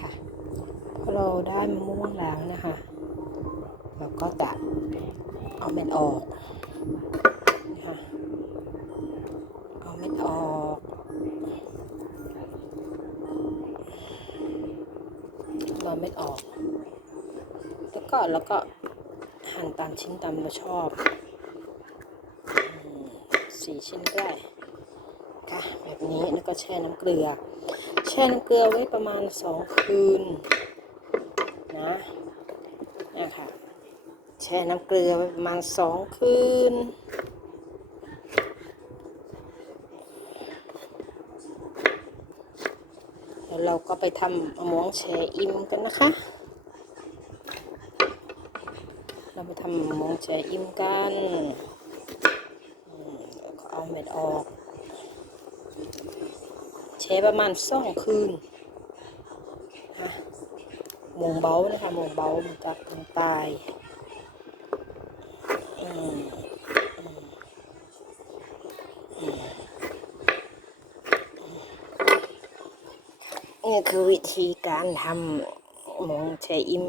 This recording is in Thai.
ค่ะพอเราได้มะม่วงแล้วนะคะ เราก็จะเอาเม็ดออกนะคะเอาเม็ดออกเราเม็ดออก แล้วก็แล้วก็หั่นตามชิ้นตามเราชอบสี่ชิ้นก็ได้ค่ะแบบนี้แล้วก็แช่น้ำเกลือ ช่น้ำเกลือไว้ประมาณสองคืนนะนี่ยค่ะแช่น้ำเกลือไว้ประมาณสองคืนแล้วเราก็ไปทำมะม่วงแช่อิ่มกันนะคะ เราไปทำมะม่วงแช่อิ่มกันอืมแล้วก็เอาเม็ดออก ช่ประมาณสองคืนนะหมงเบานะคะหมงเบามันจะถึงตายอืมนี่คือวิธีการทำหมงแช่อิ่ม